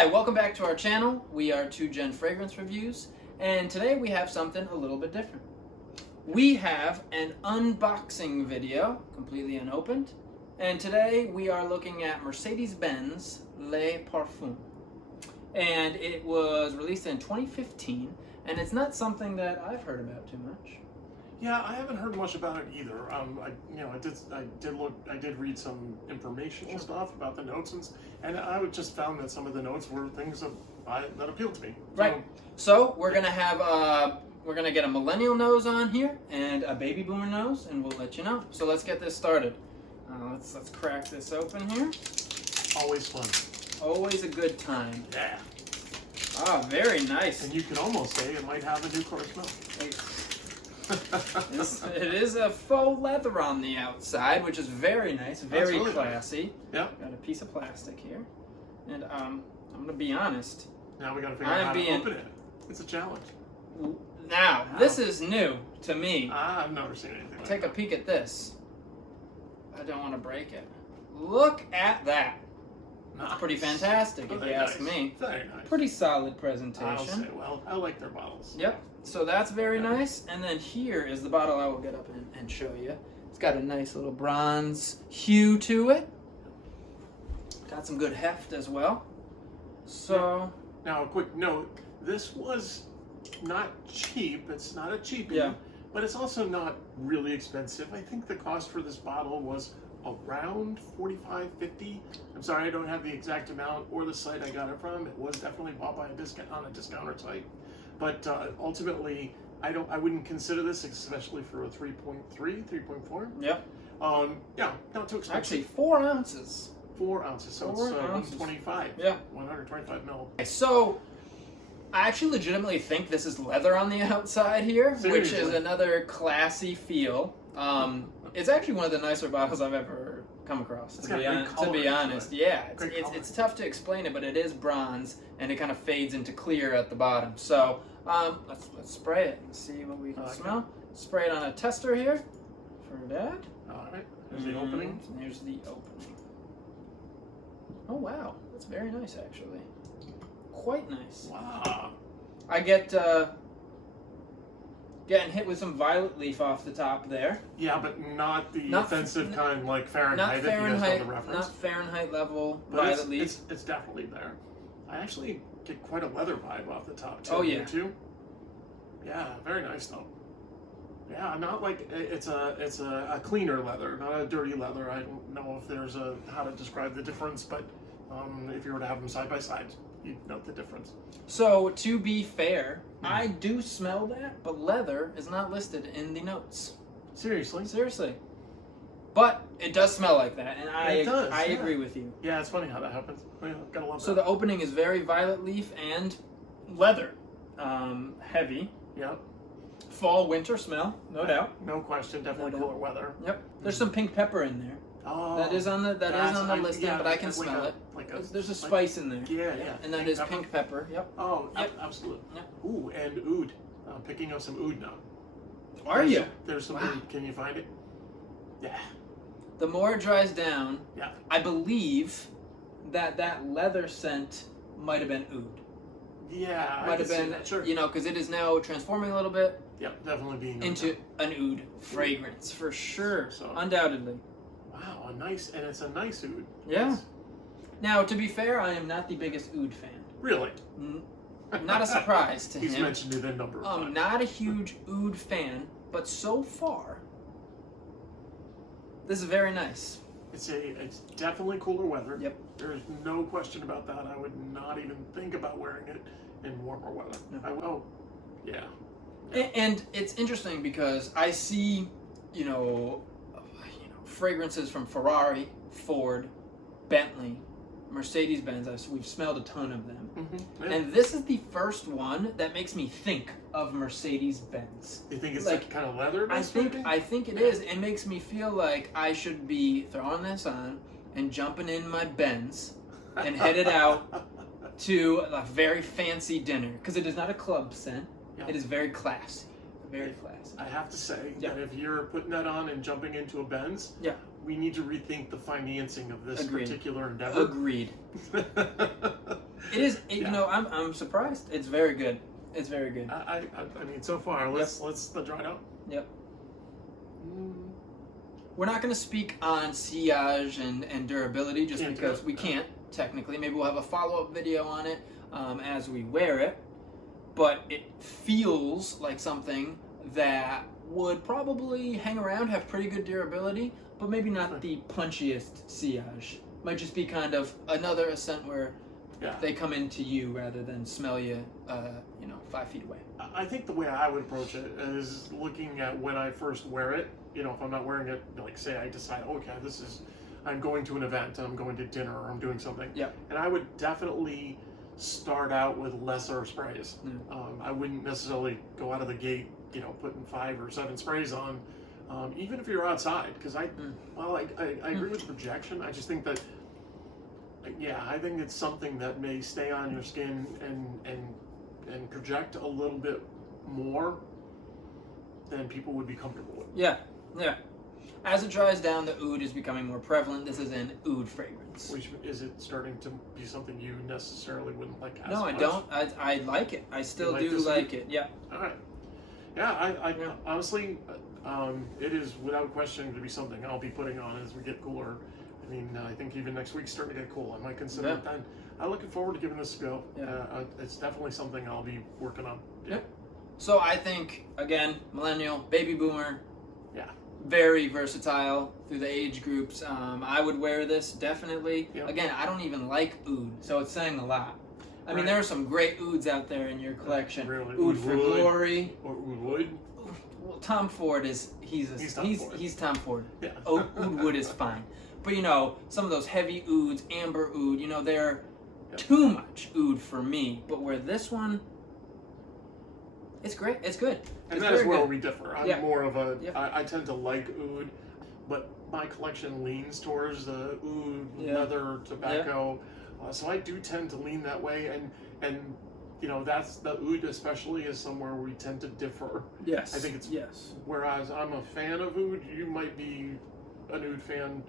Hi, welcome back to our channel. We are 2Gen Fragrance Reviews, and today we have something a little bit different. We have an unboxing video, completely unopened, and today we are looking at Mercedes-Benz Le Parfum. And it was released in 2015, and it's not something that I've heard about too much. Yeah, I haven't heard much about it either. I did read some informational stuff about the notes, and I just found that some of the notes were things that appealed to me. Right. So we're gonna have we're gonna get a millennial nose on here and a baby boomer nose, and we'll let you know. So let's get this started. Let's crack this open here. Always fun. Always a good time. Yeah. Ah, very nice. And you could almost say it might have a new car smell. It is a faux leather on the outside, which is very nice, very really classy. Yeah. Got a piece of plastic here, and I'm gonna be honest. Now we got to figure out how to open it. It's a challenge. Now this is new to me. I've never seen anything like Take that. a peek at this. I don't want to break it. Look at that. That's pretty fantastic, if you ask me. Very nice. Pretty solid I'll presentation. say, well, I like their bottles. Yep. So that's very nice. And then here is the bottle I will get up and show you. It's got a nice little bronze hue to it. Got some good heft as well. So Now, a quick note. This was not cheap. It's not a cheapie. Yeah. But it's also not really expensive. I think the cost for this bottle was around $45-50. I'm sorry, I don't have the exact amount or the site I got it from. It was definitely bought by a discounter site. But ultimately, I wouldn't consider this, especially for a 3.3, 3.4. yep. Yeah, not too expensive. Actually 4 ounces. 4 ounces, so 4 it's ounces. 125. Yeah. 125 mil. So I actually legitimately think this is leather on the outside here, which is Seriously? another classy feel. It's actually one of the nicer bottles I've ever come across. It's To be, got great to be color, honest, but yeah, great color. it's tough to explain it, but it is bronze and it kind of fades into clear at the bottom. So let's spray it and see what we can smell. Spray it on a tester here for that. All right, there's the opening. And here's the opening. Oh wow, that's very nice actually. Quite nice. Wow. I get getting hit with some violet leaf off the top there. Yeah, but not the offensive kind like Fahrenheit. Not if you guys know Fahrenheit, the reference. not Fahrenheit level But violet leaf. It's definitely there. I actually get quite a leather vibe off the top too. Oh, yeah. You too? Yeah, very nice though. Yeah, not like it's a cleaner leather, not a dirty leather. I don't know if there's how to describe the difference, but if you were to have them side by side, you'd note the difference. So to be fair, I do smell that, but leather is not listed in the notes. Seriously? Seriously. But it does smell like that, and I yeah. agree with you. Yeah, it's funny how that happens. Yeah, gotta love So that. the opening is very violet leaf and leather. Heavy. Yep. Fall, winter smell, no doubt. No question, definitely No doubt. cooler weather. Yep. There's some pink pepper in there. Oh, That is on the listing, yeah, but I can like smell it. Like There's a spice in there. Yeah. And that is pink pepper. Yep. Oh, Yep. absolutely. Yep. Ooh, and oud. Picking up some oud now. Are you? There's some Wow. oud. Can you find it? Yeah. The more it dries down, Yeah. I believe that leather scent might have been oud. Yeah. Might have been, Sure. you know, because it is now transforming a little bit Yep, definitely being into an oud fragrance for sure. So- Undoubtedly. Wow, it's a nice oud. Yeah. Now, to be fair, I am not the biggest oud fan. Really? Not a surprise to He's him. mentioned it a number of times. Not a huge oud fan, but so far, this is very nice. It's definitely cooler weather. Yep. There's no question about that. I would not even think about wearing it in warmer weather. No. Yeah. And it's interesting because I see, you know, fragrances from Ferrari, Ford, Bentley, Mercedes-Benz. We've smelled a ton of them. Mm-hmm. Yeah. And this is the first one that makes me think of Mercedes-Benz. You think it's like kind of leather? I think it is. It makes me feel like I should be throwing this on and jumping in my Benz and headed out to a very fancy dinner, because it is not a club scent. Yeah. It is very classy. Very classy. I have to say Yeah. that if you're putting that on and jumping into a Benz, Yeah. we need to rethink the financing of this Agreed. particular endeavor. Agreed. It is. You know, I'm surprised. It's very good. It's very good. I mean, so far, let's try it out. Yep. We're not going to speak on sillage and durability just because we can't, technically. Maybe we'll have a follow-up video on it as we wear it. But it feels like something that would probably hang around, have pretty good durability, but maybe not the punchiest sillage. Might just be kind of another scent where they come into you rather than smell you, 5 feet away. I think the way I would approach it is looking at when I first wear it. You know, if I'm not wearing it, like say I decide, okay, I'm going to an event, and I'm going to dinner, or I'm doing something. Yeah. And I would definitely start out with lesser sprays. I wouldn't necessarily go out of the gate, putting 5 or 7 sprays on, even if you're outside. Because I agree with projection. I just think that, I think it's something that may stay on your skin and project a little bit more than people would be comfortable with. Yeah. As it dries down, the oud is becoming more prevalent. This is an oud fragrance. Which, is it starting to be something you necessarily wouldn't like as No, much? I don't. I like it. I still do like it. Yeah. All right. Yeah, I honestly, it is without question going to be something I'll be putting on as we get cooler. I mean, I think even next week's starting to get cool. I might consider it then. I'm looking forward to giving this a go. Yeah. It's definitely something I'll be working on. Yep. So I think, again, millennial, baby boomer. Yeah. Very versatile through the age groups. I would wear this, definitely. Yep. Again, I don't even like oud, so it's saying a lot. I mean, there are some great ouds out there in your collection. Really? Oud for Glory. Or oud wood. Well, Tom Ford is, he's Tom Ford. Yeah. Oud wood is fine. But some of those heavy ouds, amber oud, they're too much oud for me. But where this one, it's great. It's good. And that is where we differ. I'm more of a, I tend to like oud, but my collection leans towards the oud, leather, tobacco. So I do tend to lean that way. And that's the oud especially is somewhere we tend to differ. Yes. I think it's, whereas I'm a fan of oud, you might be an oud fan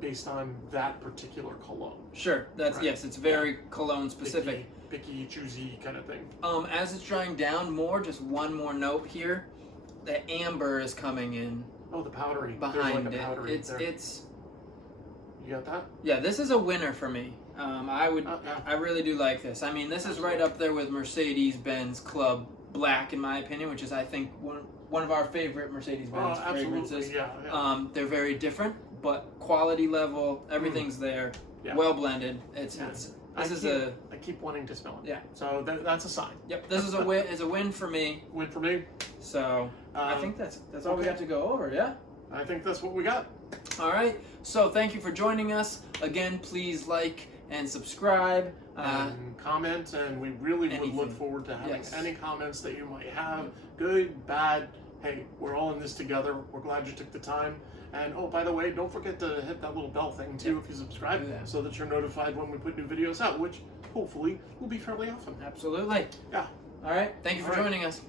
based on that particular cologne. Sure. That's yes. It's very cologne specific. Picky, choosy kind of thing. As it's drying down more, just one more note here. The amber is coming in. Oh, the powdery. Behind There's like a powdery there. It's. You got that? Yeah, this is a winner for me. I really do like this. I mean, this is right up there with Mercedes-Benz Club Black, in my opinion, which is, I think, one of our favorite Mercedes-Benz fragrances. Yeah. They're very different, but quality level, everything's there. Yeah. Well blended. I keep wanting to smell it. Yeah. So that's a sign. Yep. This is a win. Is a win for me. Win for me. So I think that's all we have to go over. Yeah. I think that's what we got. All right. So thank you for joining us again. Please like and subscribe. And comment, and we really would look forward to having any comments that you might have. Good, bad. Hey, we're all in this together. We're glad you took the time. And oh, by the way, don't forget to hit that little bell thing too if you subscribe, so that you're notified when we put new videos out, which hopefully will be fairly often. Absolutely. Yeah. All right. Thank you for joining us.